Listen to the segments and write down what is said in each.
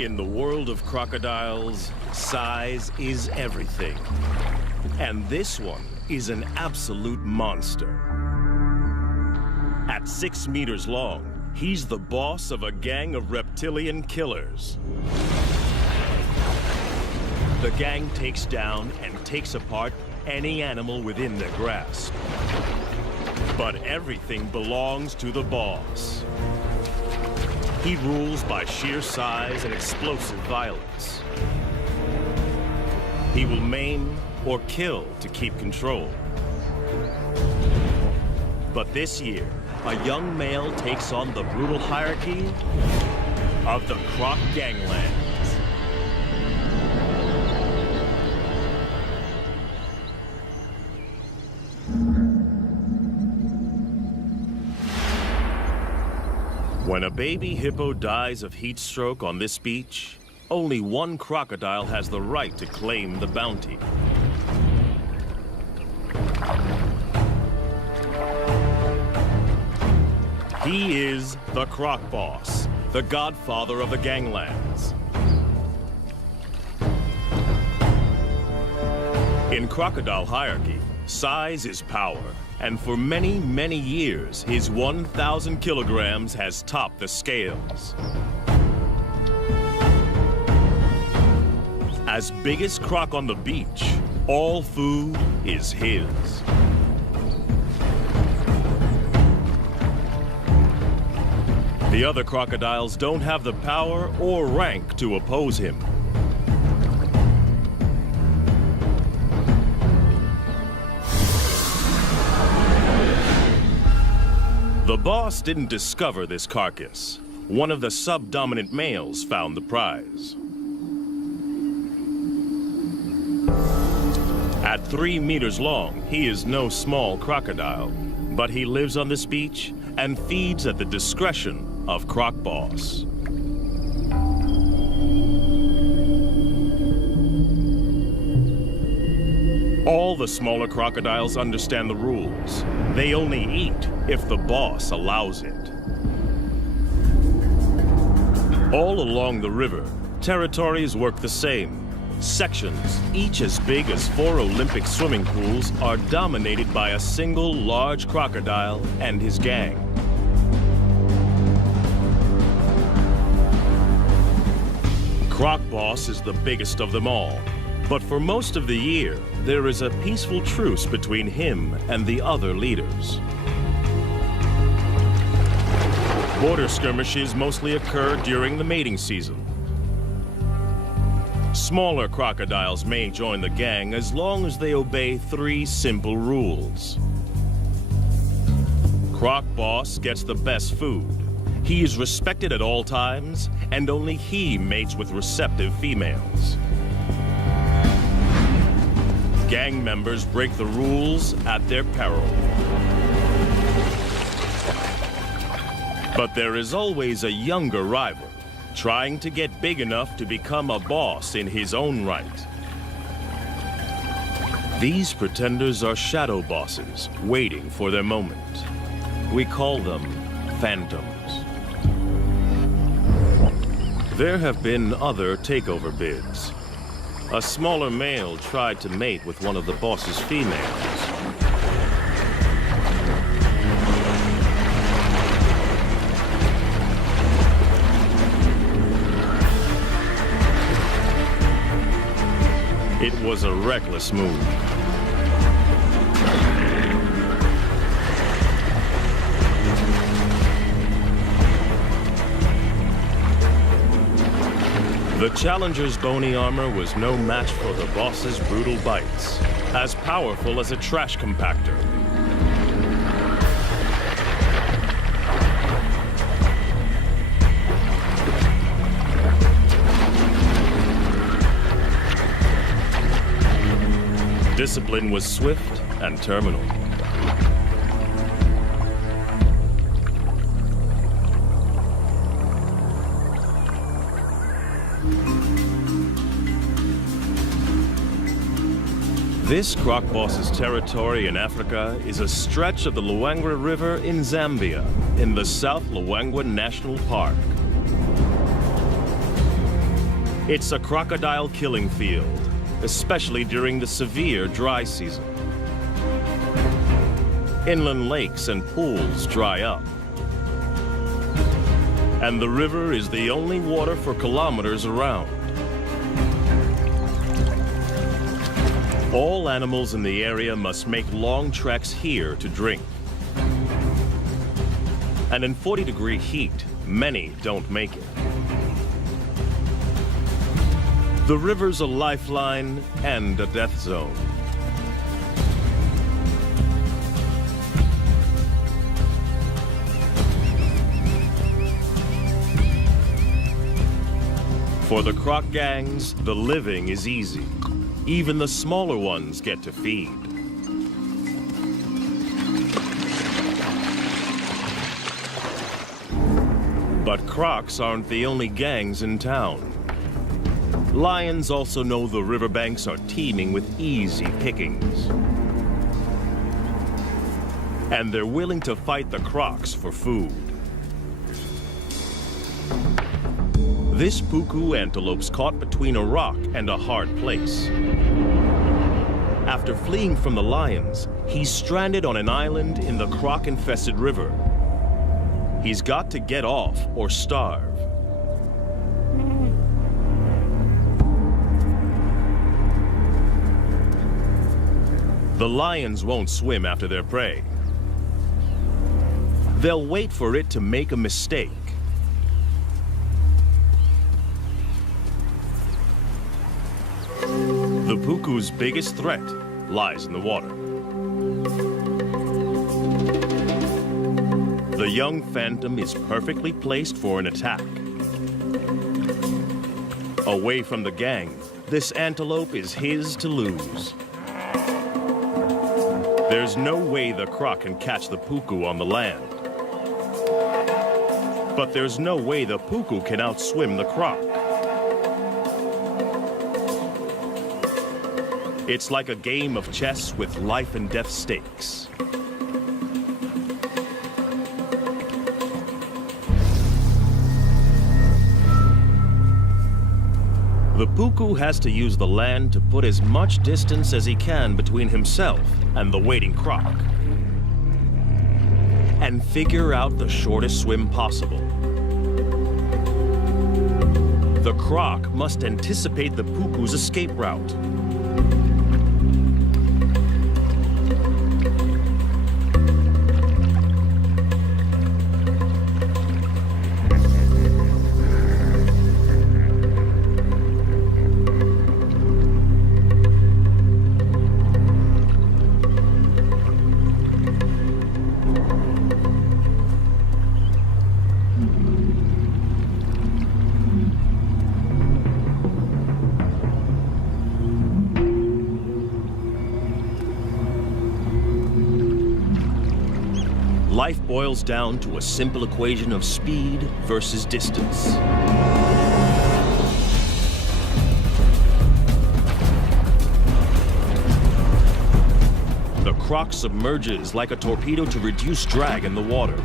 In the world of crocodiles, size is everything. And this one is an absolute monster. At 6 meters long, he's the boss of a gang of reptilian killers. The gang takes down and takes apart any animal within their grasp. But everything belongs to the boss. He rules by sheer size and explosive violence. He will maim or kill to keep control. But this year, a young male takes on the brutal hierarchy of the Croc ganglands. When a baby hippo dies of heat stroke on this beach, only one crocodile has the right to claim the bounty. He is the Croc boss, the godfather of the ganglands. In crocodile hierarchy, size is power. And for many, many years, his 1,000 kilograms has topped the scales. As biggest croc on the beach, all food is his. The other crocodiles don't have the power or rank to oppose him. The boss didn't discover this carcass. One of the subdominant males found the prize. At 3 meters long, he is no small crocodile, but he lives on this beach and feeds at the discretion of Croc Boss. All the smaller crocodiles understand the rules. They only eat if the boss allows it. All along the river, territories work the same. Sections, each as big as 4 Olympic swimming pools, are dominated by a single large crocodile and his gang. Croc Boss is the biggest of them all. But for most of the year, there is a peaceful truce between him and the other leaders. Border skirmishes mostly occur during the mating season. Smaller crocodiles may join the gang as long as they obey 3 simple rules. Croc Boss gets the best food. He is respected at all times, and only he mates with receptive females. Gang members break the rules at their peril. But there is always a younger rival, trying to get big enough to become a boss in his own right. These pretenders are shadow bosses, waiting for their moment. We call them phantoms. There have been other takeover bids. A smaller male tried to mate with one of the boss's females. It was a reckless move. The challenger's bony armor was no match for the boss's brutal bites, as powerful as a trash compactor. Discipline was swift and terminal. This Croc Boss's territory in Africa is a stretch of the Luangwa River in Zambia, in the South Luangwa National Park. It's a crocodile killing field, especially during the severe dry season. Inland lakes and pools dry up. And the river is the only water for kilometers around. All animals in the area must make long treks here to drink. And in 40-degree heat, many don't make it. The river's a lifeline and a death zone. For the croc gangs, the living is easy. Even the smaller ones get to feed. But crocs aren't the only gangs in town. Lions also know the riverbanks are teeming with easy pickings. And they're willing to fight the crocs for food. This puku antelope's caught between a rock and a hard place. After fleeing from the lions, he's stranded on an island in the croc-infested river. He's got to get off or starve. The lions won't swim after their prey. They'll wait for it to make a mistake. The puku's biggest threat lies in the water. The young phantom is perfectly placed for an attack. Away from the gang, this antelope is his to lose. There's no way the croc can catch the puku on the land. But there's no way the puku can outswim the croc. It's like a game of chess with life and death stakes. The puku has to use the land to put as much distance as he can between himself and the waiting croc, and figure out the shortest swim possible. The croc must anticipate the puku's escape route. Life boils down to a simple equation of speed versus distance. The croc submerges like a torpedo to reduce drag in the water.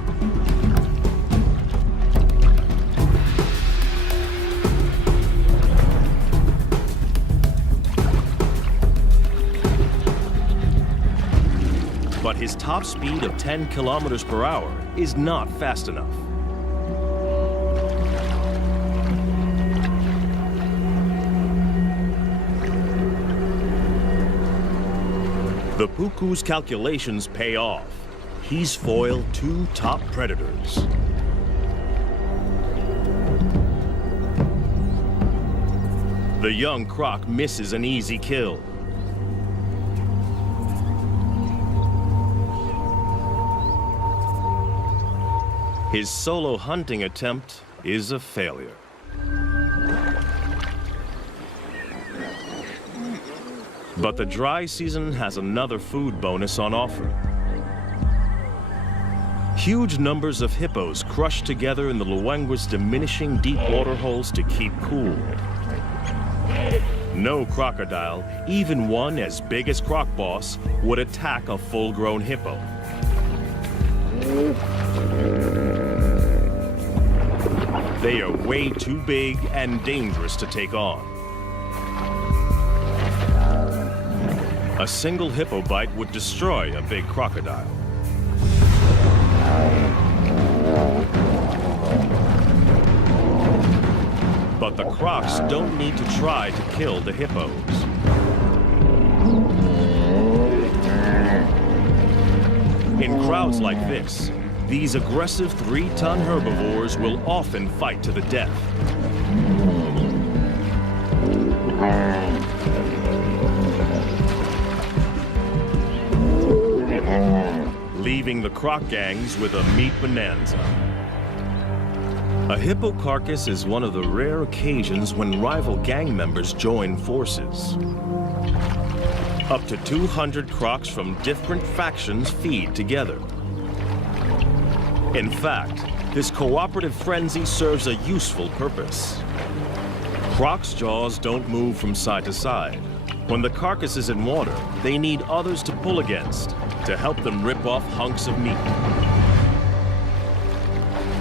But his top speed of 10 kilometers per hour is not fast enough. The puku's calculations pay off. He's foiled two top predators. The young croc misses an easy kill. His solo hunting attempt is a failure. But the dry season has another food bonus on offer. Huge numbers of hippos crush together in the Luangwa's diminishing deep water holes to keep cool. No crocodile, even one as big as Croc Boss, would attack a full-grown hippo. They are way too big and dangerous to take on. A single hippo bite would destroy a big crocodile. But the crocs don't need to try to kill the hippos. In crowds like this, these aggressive 3-ton herbivores will often fight to the death. Leaving the croc gangs with a meat bonanza. A hippo carcass is one of the rare occasions when rival gang members join forces. Up to 200 crocs from different factions feed together. In fact, this cooperative frenzy serves a useful purpose. Crocs' jaws don't move from side to side. When the carcass is in water, they need others to pull against to help them rip off hunks of meat.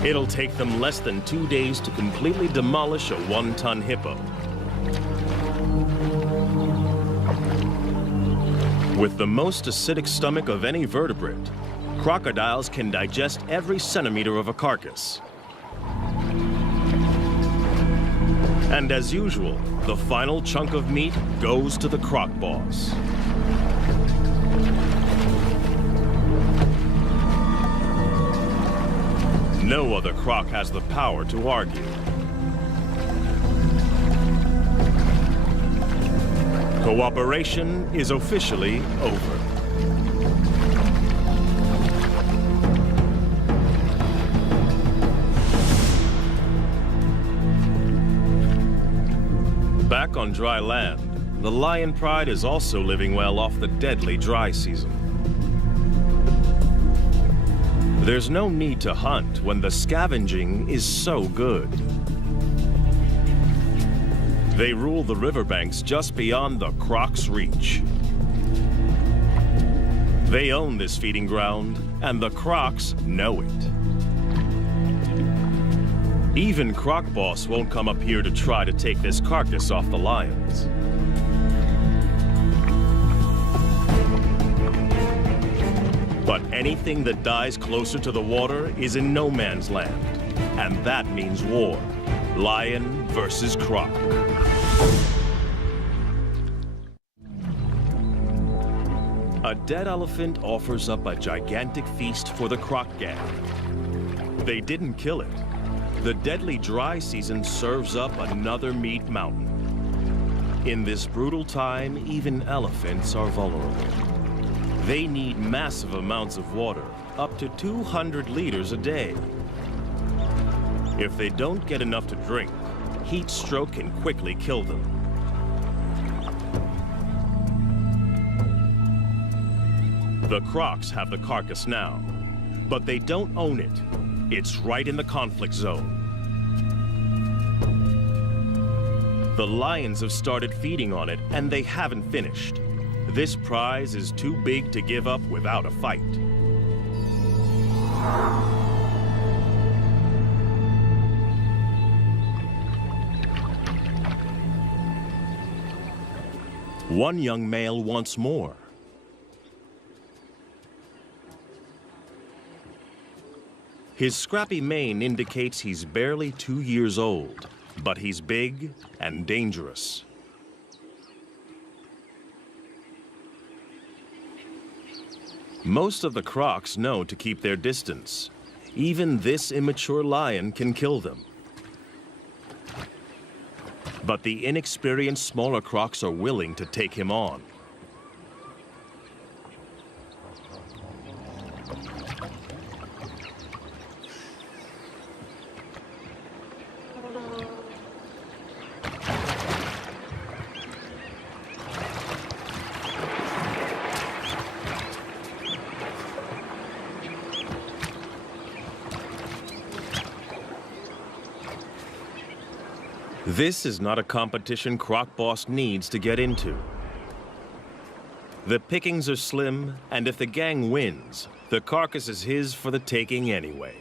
It'll take them less than 2 days to completely demolish a 1-ton hippo. With the most acidic stomach of any vertebrate, crocodiles can digest every centimeter of a carcass. And as usual, the final chunk of meat goes to the croc boss. No other croc has the power to argue. Cooperation is officially over. Back on dry land, the lion pride is also living well off the deadly dry season. There's no need to hunt when the scavenging is so good. They rule the riverbanks just beyond the croc's reach. They own this feeding ground, and the crocs know it. Even Croc Boss won't come up here to try to take this carcass off the lions. But anything that dies closer to the water is in no man's land, and that means war. Lion versus croc. A dead elephant offers up a gigantic feast for the croc gang. They didn't kill it. The deadly dry season serves up another meat mountain. In this brutal time, even elephants are vulnerable. They need massive amounts of water, up to 200 liters a day. If they don't get enough to drink, heat stroke can quickly kill them. The crocs have the carcass now, but they don't own it. It's right in the conflict zone. The lions have started feeding on it, and they haven't finished. This prize is too big to give up without a fight. One young male wants more. His scrappy mane indicates he's barely 2 years old, but he's big and dangerous. Most of the crocs know to keep their distance. Even this immature lion can kill them. But the inexperienced smaller crocs are willing to take him on. This is not a competition Croc Boss needs to get into. The pickings are slim, and if the gang wins, the carcass is his for the taking anyway.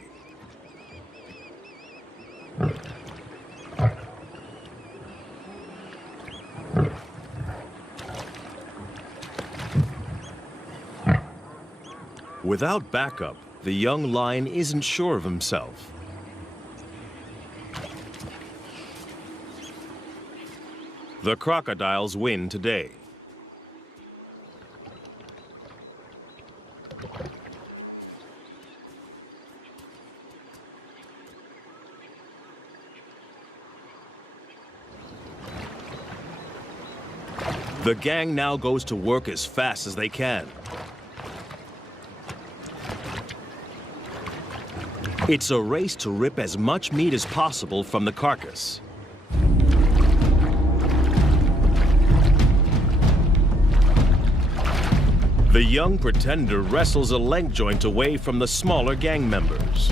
Without backup, the young lion isn't sure of himself. The crocodiles win today. The gang now goes to work as fast as they can. It's a race to rip as much meat as possible from the carcass. The young pretender wrestles a leg joint away from the smaller gang members.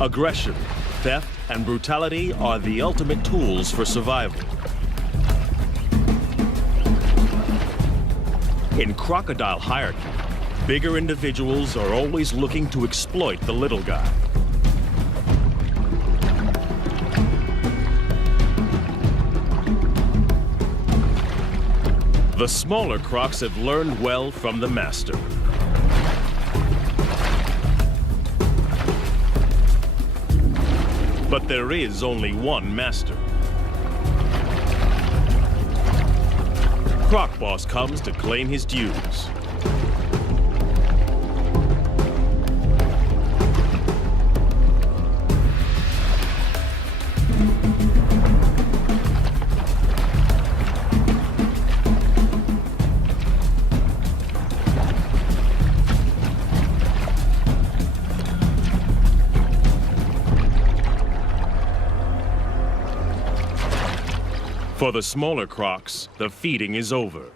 Aggression, theft, and brutality are the ultimate tools for survival. In crocodile hierarchy, bigger individuals are always looking to exploit the little guy. The smaller crocs have learned well from the master. But there is only one master. Croc Boss comes to claim his dues. For the smaller crocs, the feeding is over.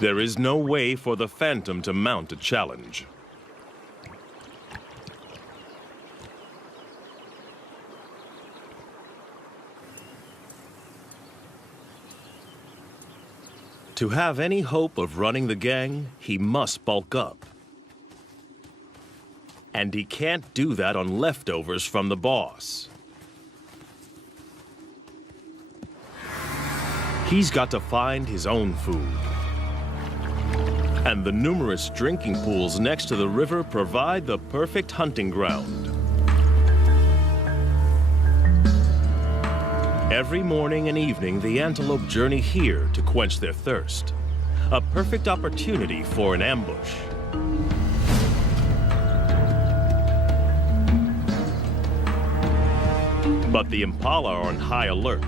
There is no way for the Phantom to mount a challenge. To have any hope of running the gang, he must bulk up. And he can't do that on leftovers from the boss. He's got to find his own food. And the numerous drinking pools next to the river provide the perfect hunting ground. Every morning and evening, the antelope journey here to quench their thirst. A perfect opportunity for an ambush. But the impala are on high alert.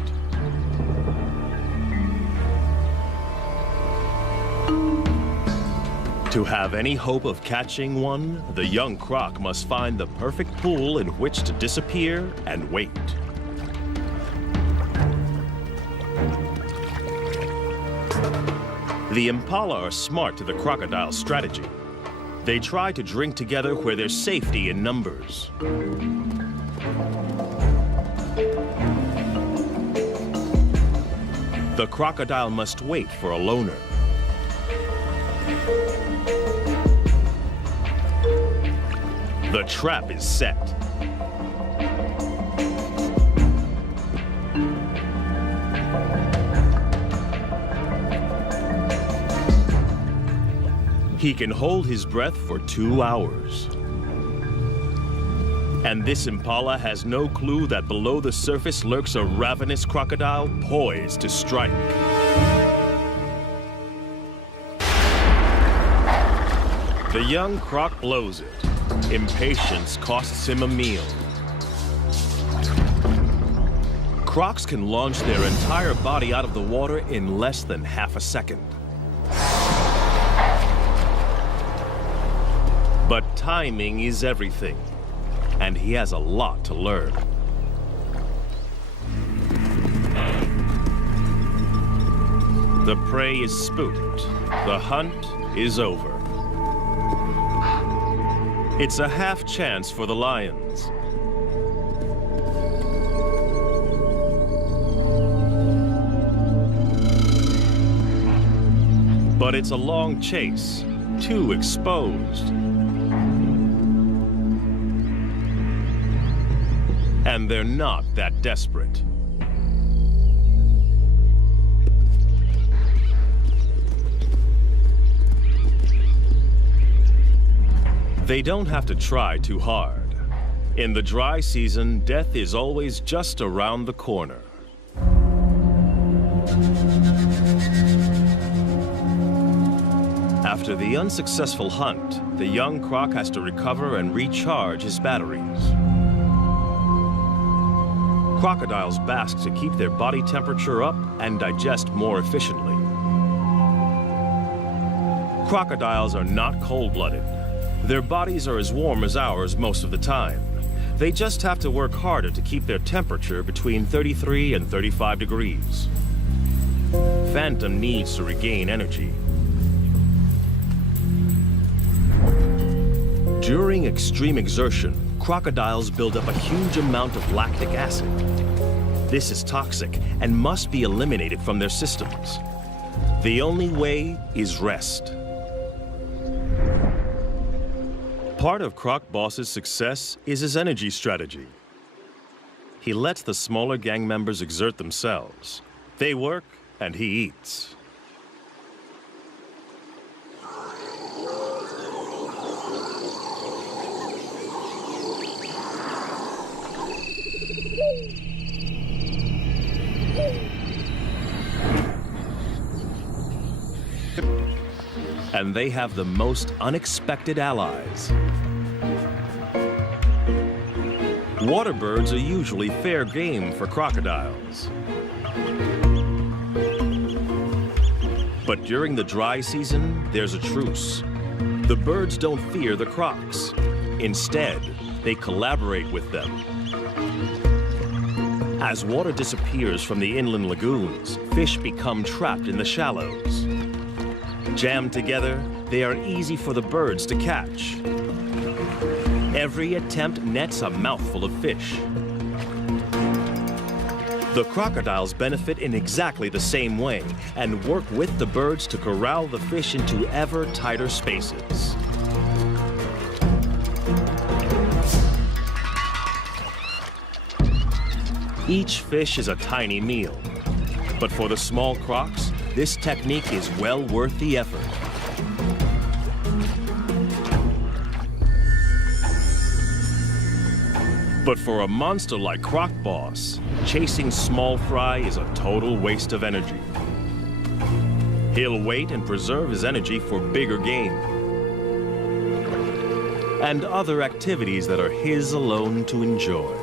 To have any hope of catching one, the young croc must find the perfect pool in which to disappear and wait. The impala are smart to the crocodile's strategy. They try to drink together where there's safety in numbers. The crocodile must wait for a loner. The trap is set. He can hold his breath for 2 hours. And this impala has no clue that below the surface lurks a ravenous crocodile poised to strike. The young croc blows it. Impatience costs him a meal. Crocs can launch their entire body out of the water in less than half a second. But timing is everything, and he has a lot to learn. The prey is spooked. The hunt is over. It's a half chance for the lions. But it's a long chase, too exposed. And they're not that desperate. They don't have to try too hard. In the dry season, death is always just around the corner. After the unsuccessful hunt, the young croc has to recover and recharge his batteries. Crocodiles bask to keep their body temperature up and digest more efficiently. Crocodiles are not cold-blooded. Their bodies are as warm as ours most of the time. They just have to work harder to keep their temperature between 33 and 35 degrees. Phantom needs to regain energy. During extreme exertion, crocodiles build up a huge amount of lactic acid. This is toxic and must be eliminated from their systems. The only way is rest. Part of Croc Boss's success is his energy strategy. He lets the smaller gang members exert themselves. They work and he eats. And they have the most unexpected allies. Water birds are usually fair game for crocodiles. But during the dry season, there's a truce. The birds don't fear the crocs. Instead, they collaborate with them. As water disappears from the inland lagoons, fish become trapped in the shallows. Jammed together, they are easy for the birds to catch. Every attempt nets a mouthful of fish. The crocodiles benefit in exactly the same way and work with the birds to corral the fish into ever tighter spaces. Each fish is a tiny meal, but for the small crocs, this technique is well worth the effort. But for a monster like Croc Boss, chasing small fry is a total waste of energy. He'll wait and preserve his energy for bigger game and other activities that are his alone to enjoy.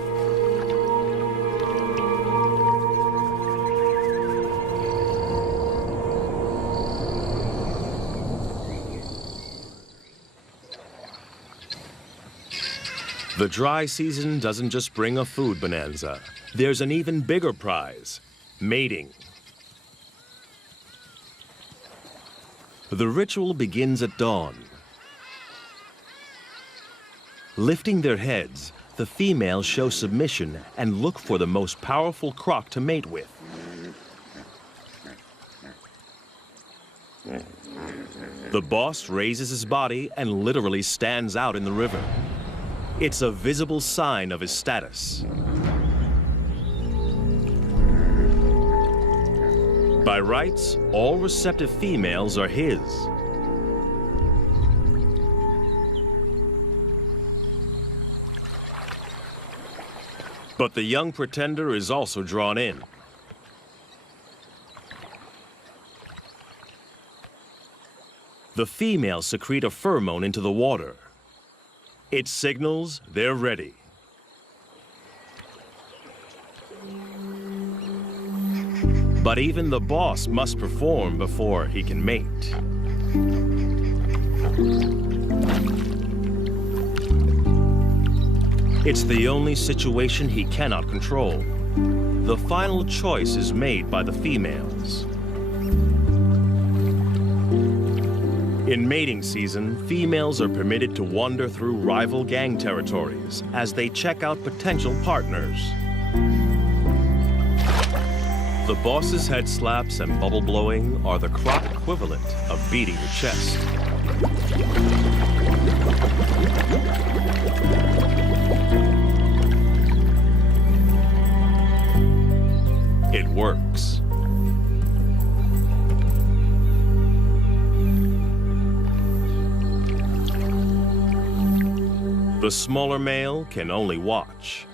The dry season doesn't just bring a food bonanza. There's an even bigger prize, mating. The ritual begins at dawn. Lifting their heads, the females show submission and look for the most powerful croc to mate with. The boss raises his body and literally stands out in the river. It's a visible sign of his status. By rights, all receptive females are his. But the young pretender is also drawn in. The females secrete a pheromone into the water. It signals they're ready. But even the boss must perform before he can mate. It's the only situation he cannot control. The final choice is made by the females. In mating season, females are permitted to wander through rival gang territories as they check out potential partners. The boss's head slaps and bubble blowing are the croc equivalent of beating the chest. It works. The smaller male can only watch.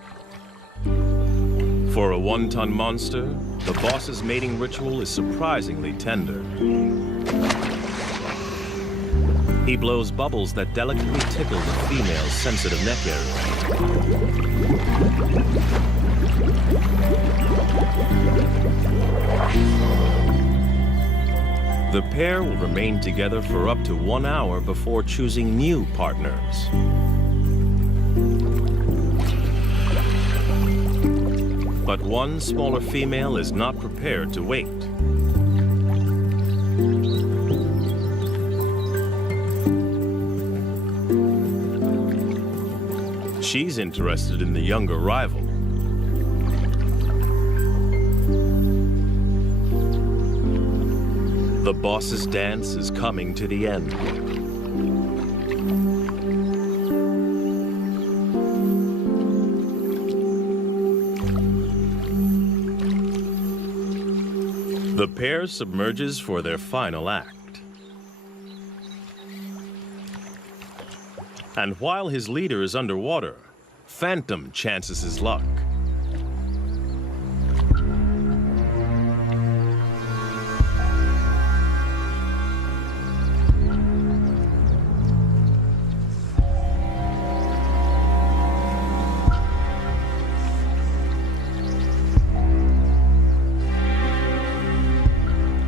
For a one-ton monster, the boss's mating ritual is surprisingly tender. He blows bubbles that delicately tickle the female's sensitive neck area. The pair will remain together for up to 1 hour before choosing new partners. But one smaller female is not prepared to wait. She's interested in the younger rival. The boss's dance is coming to the end. The pair submerges for their final act. And while his leader is underwater, Phantom chances his luck.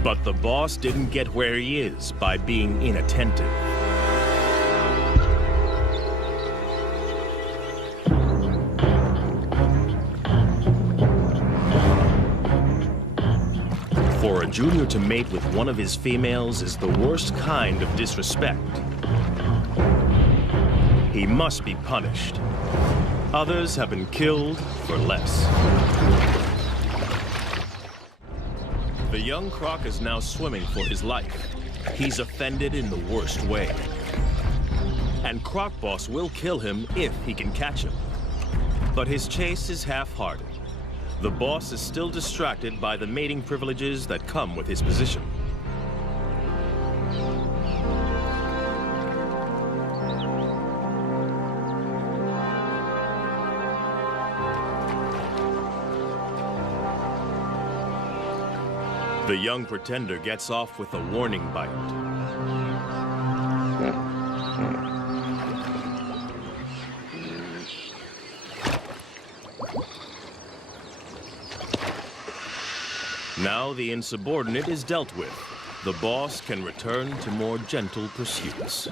But the boss didn't get where he is by being inattentive. For a junior to mate with one of his females is the worst kind of disrespect. He must be punished. Others have been killed for less. The young croc is now swimming for his life. He's offended in the worst way. And Croc Boss will kill him if he can catch him. But his chase is half-hearted. The boss is still distracted by the mating privileges that come with his position. The young pretender gets off with a warning bite. Now the insubordinate is dealt with. The boss can return to more gentle pursuits.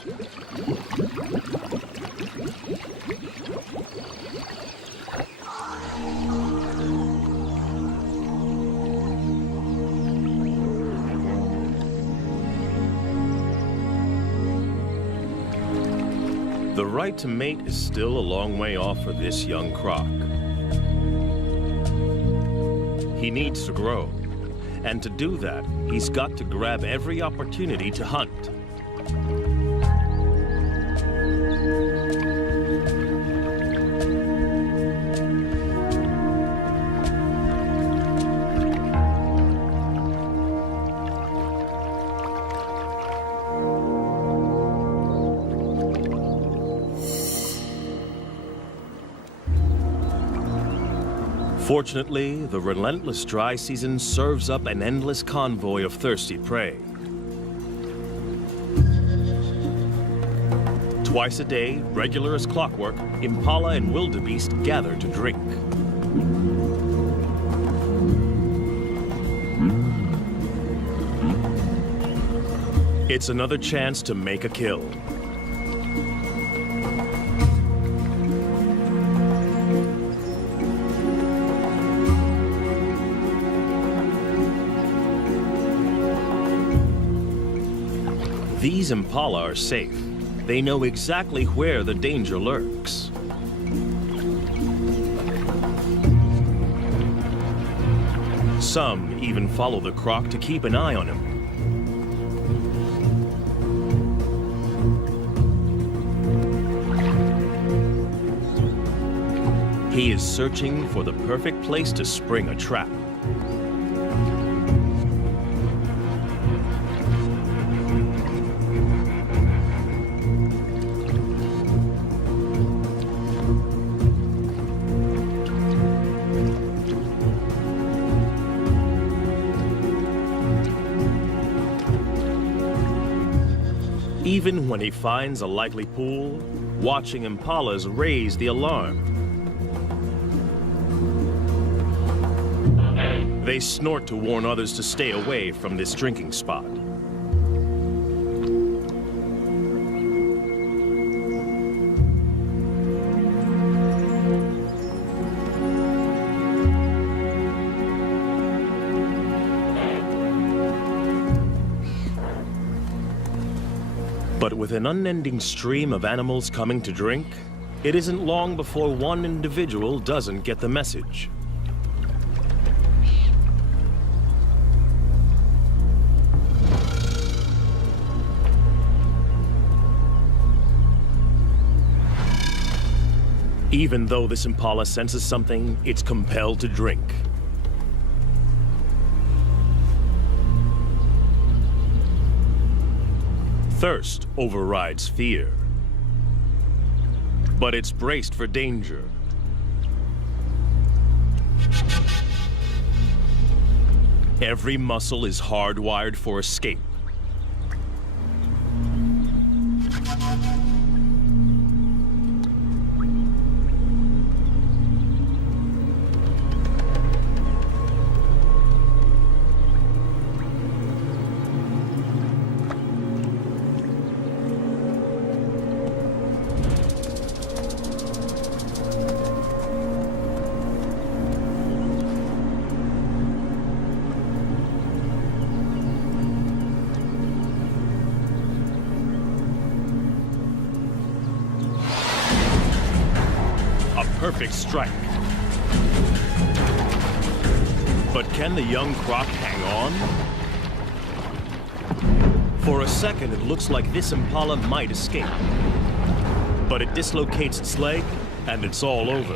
The right to mate is still a long way off for this young croc. He needs to grow. And to do that, he's got to grab every opportunity to hunt. Fortunately, the relentless dry season serves up an endless convoy of thirsty prey. Twice a day, regular as clockwork, impala and wildebeest gather to drink. It's another chance to make a kill. These impala are safe. They know exactly where the danger lurks. Some even follow the croc to keep an eye on him. He is searching for the perfect place to spring a trap. Even when he finds a likely pool, watching impalas raise the alarm. They snort to warn others to stay away from this drinking spot. But with an unending stream of animals coming to drink, it isn't long before one individual doesn't get the message. Even though this impala senses something, it's compelled to drink. Thirst overrides fear. But it's braced for danger. Every muscle is hardwired for escape. Perfect strike. But can the young croc hang on? For a second, it looks like this impala might escape. But it dislocates its leg, and it's all over.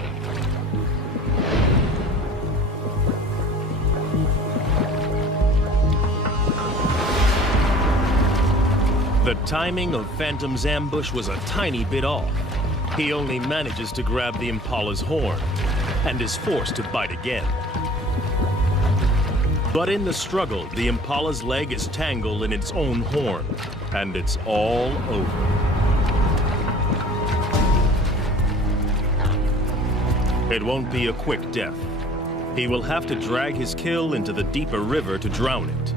The timing of Phantom's ambush was a tiny bit off. He only manages to grab the impala's horn and is forced to bite again. But in the struggle, the impala's leg is tangled in its own horn, and it's all over. It won't be a quick death. He will have to drag his kill into the deeper river to drown it.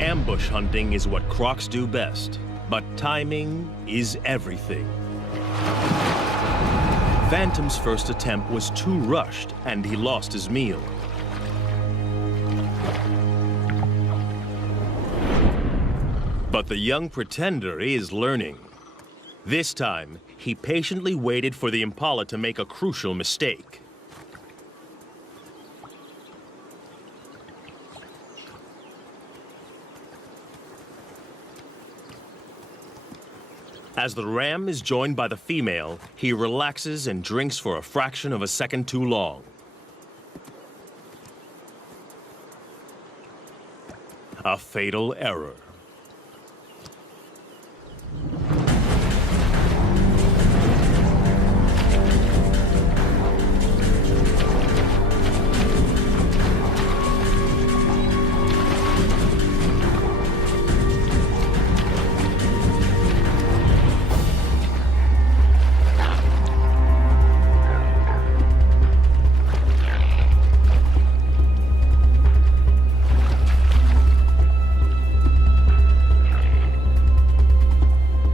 Ambush hunting is what crocs do best. But timing is everything. Phantom's first attempt was too rushed, and he lost his meal. But the young pretender is learning. This time, he patiently waited for the impala to make a crucial mistake. As the ram is joined by the female, he relaxes and drinks for a fraction of a second too long. A fatal error.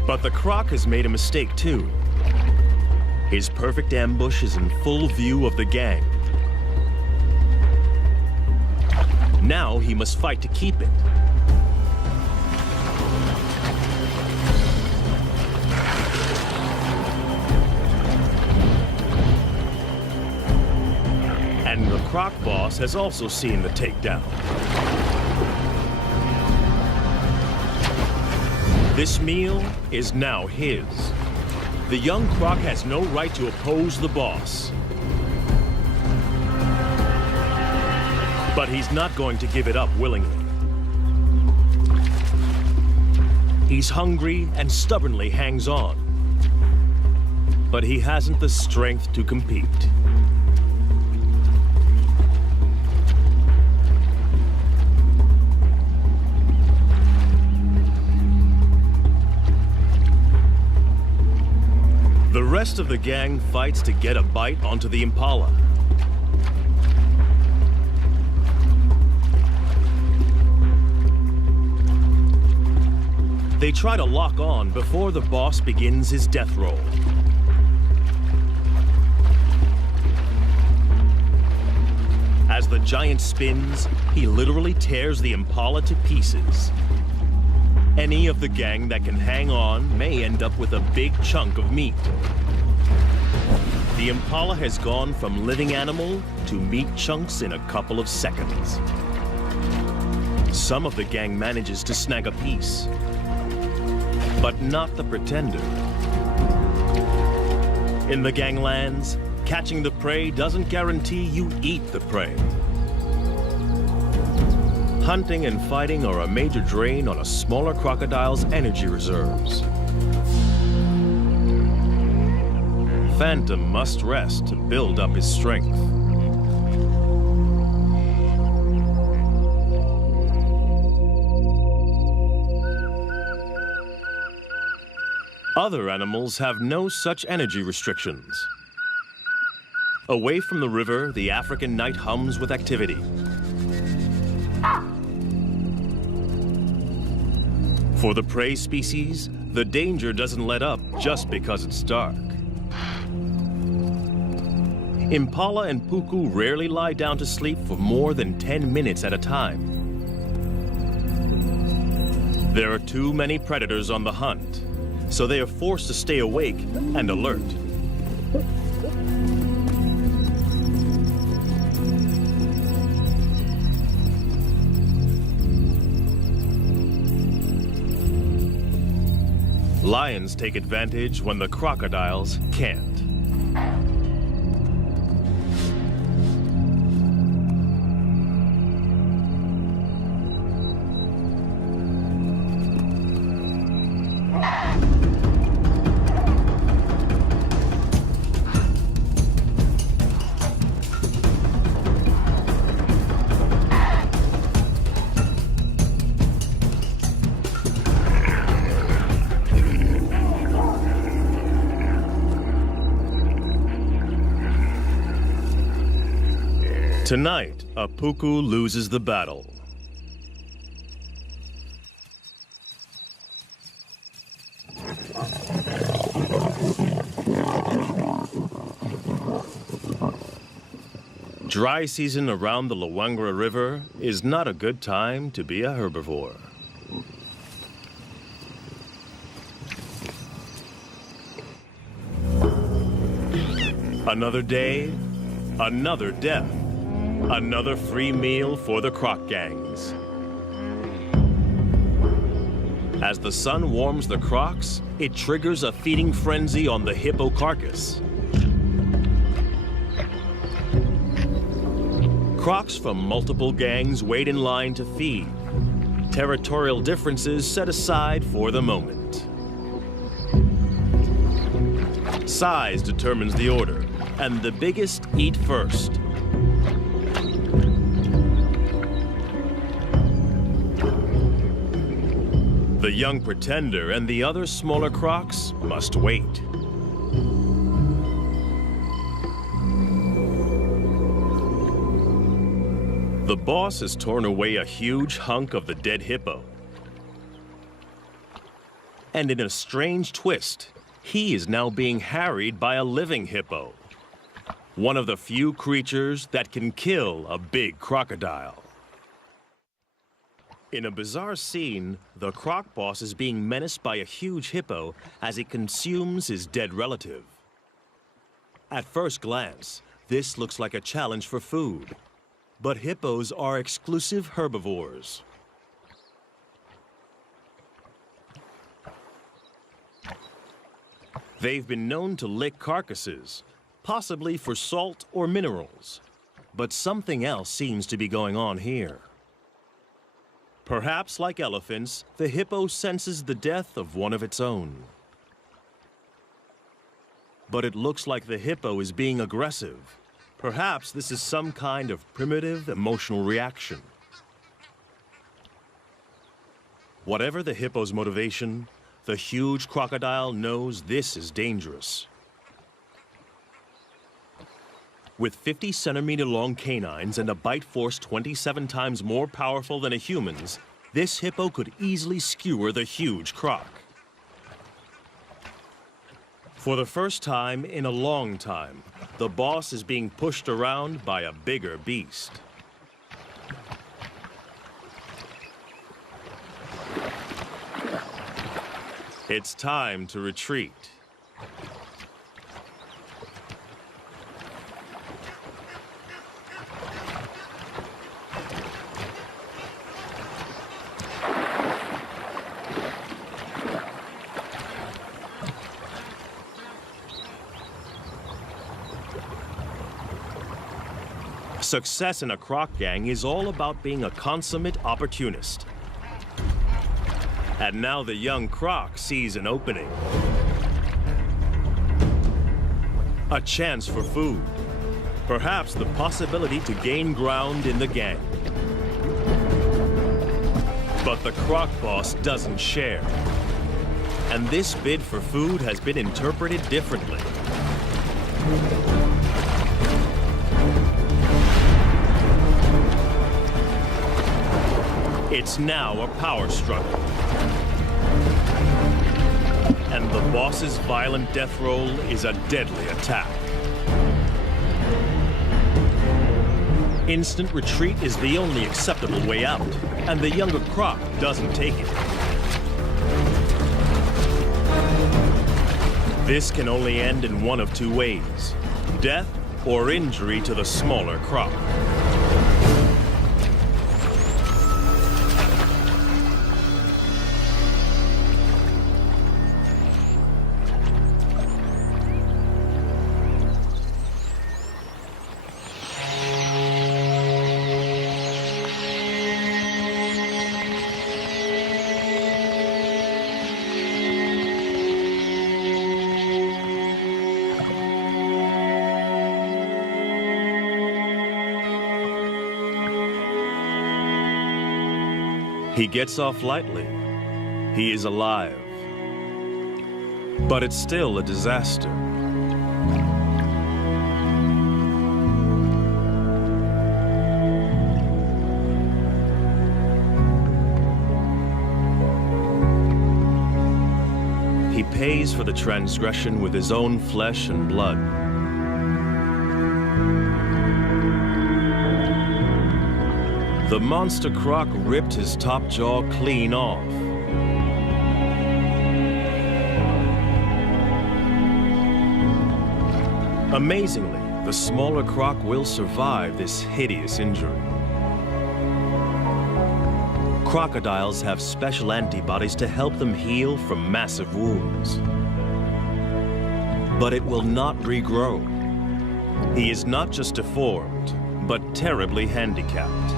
But the croc has made a mistake too. His perfect ambush is in full view of the gang. Now he must fight to keep it. And the croc boss has also seen the takedown. This meal is now his. The young croc has no right to oppose the boss. But he's not going to give it up willingly. He's hungry and stubbornly hangs on. But he hasn't the strength to compete. rest of the gang fights to get a bite onto the impala. They try to lock on before the boss begins his death roll. As the giant spins, he literally tears the impala to pieces. Any of the gang that can hang on may end up with a big chunk of meat. The impala has gone from living animal to meat chunks in a couple of seconds. Some of the gang manages to snag a piece, but not the pretender. In the ganglands, catching the prey doesn't guarantee you eat the prey. Hunting and fighting are a major drain on a smaller crocodile's energy reserves. Phantom must rest to build up his strength. Other animals have no such energy restrictions. Away from the river, the African night hums with activity. For the prey species, the danger doesn't let up just because it's dark. Impala and puku rarely lie down to sleep for more than 10 minutes at a time. There are too many predators on the hunt, so they are forced to stay awake and alert. Lions take advantage when the crocodiles can't. Tonight, a puku loses the battle. Dry season around the Luangwa River is not a good time to be a herbivore. Another day, another death. Another free meal for the croc gangs. As the sun warms the crocs, it triggers a feeding frenzy on the hippo carcass. Crocs from multiple gangs wait in line to feed. Territorial differences set aside for the moment. Size determines the order, and the biggest eat first. The young pretender and the other smaller crocs must wait. The boss has torn away a huge hunk of the dead hippo. And in a strange twist, he is now being harried by a living hippo. One of the few creatures that can kill a big crocodile. In a bizarre scene, the croc boss is being menaced by a huge hippo as it consumes his dead relative. At first glance, this looks like a challenge for food. But hippos are exclusive herbivores. They've been known to lick carcasses, possibly for salt or minerals. But something else seems to be going on here. Perhaps like elephants, the hippo senses the death of one of its own. But it looks like the hippo is being aggressive. Perhaps this is some kind of primitive emotional reaction. Whatever the hippo's motivation, the huge crocodile knows this is dangerous. With 50-centimeter-long canines and a bite force 27 times more powerful than a human's, this hippo could easily skewer the huge croc. For the first time in a long time, the boss is being pushed around by a bigger beast. It's time to retreat. Success in a croc gang is all about being a consummate opportunist. And now the young croc sees an opening. A chance for food. Perhaps the possibility to gain ground in the gang. But the croc boss doesn't share. And this bid for food has been interpreted differently. It's now a power struggle. And the boss's violent death roll is a deadly attack. Instant retreat is the only acceptable way out, and the younger croc doesn't take it. This can only end in one of two ways: death or injury to the smaller croc. He gets off lightly. He is alive. But it's still a disaster. He pays for the transgression with his own flesh and blood. The monster croc ripped his top jaw clean off. Amazingly, the smaller croc will survive this hideous injury. Crocodiles have special antibodies to help them heal from massive wounds. But it will not regrow. He is not just deformed, but terribly handicapped.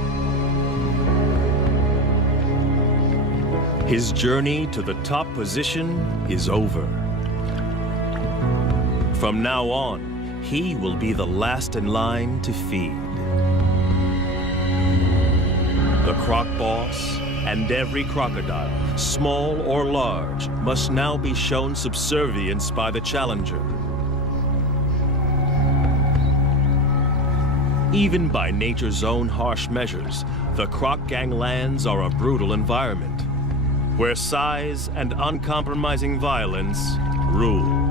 His journey to the top position is over. From now on, he will be the last in line to feed. The croc boss and every crocodile, small or large, must now be shown subservience by the challenger. Even by nature's own harsh measures, the croc gang lands are a brutal environment, where size and uncompromising violence rule.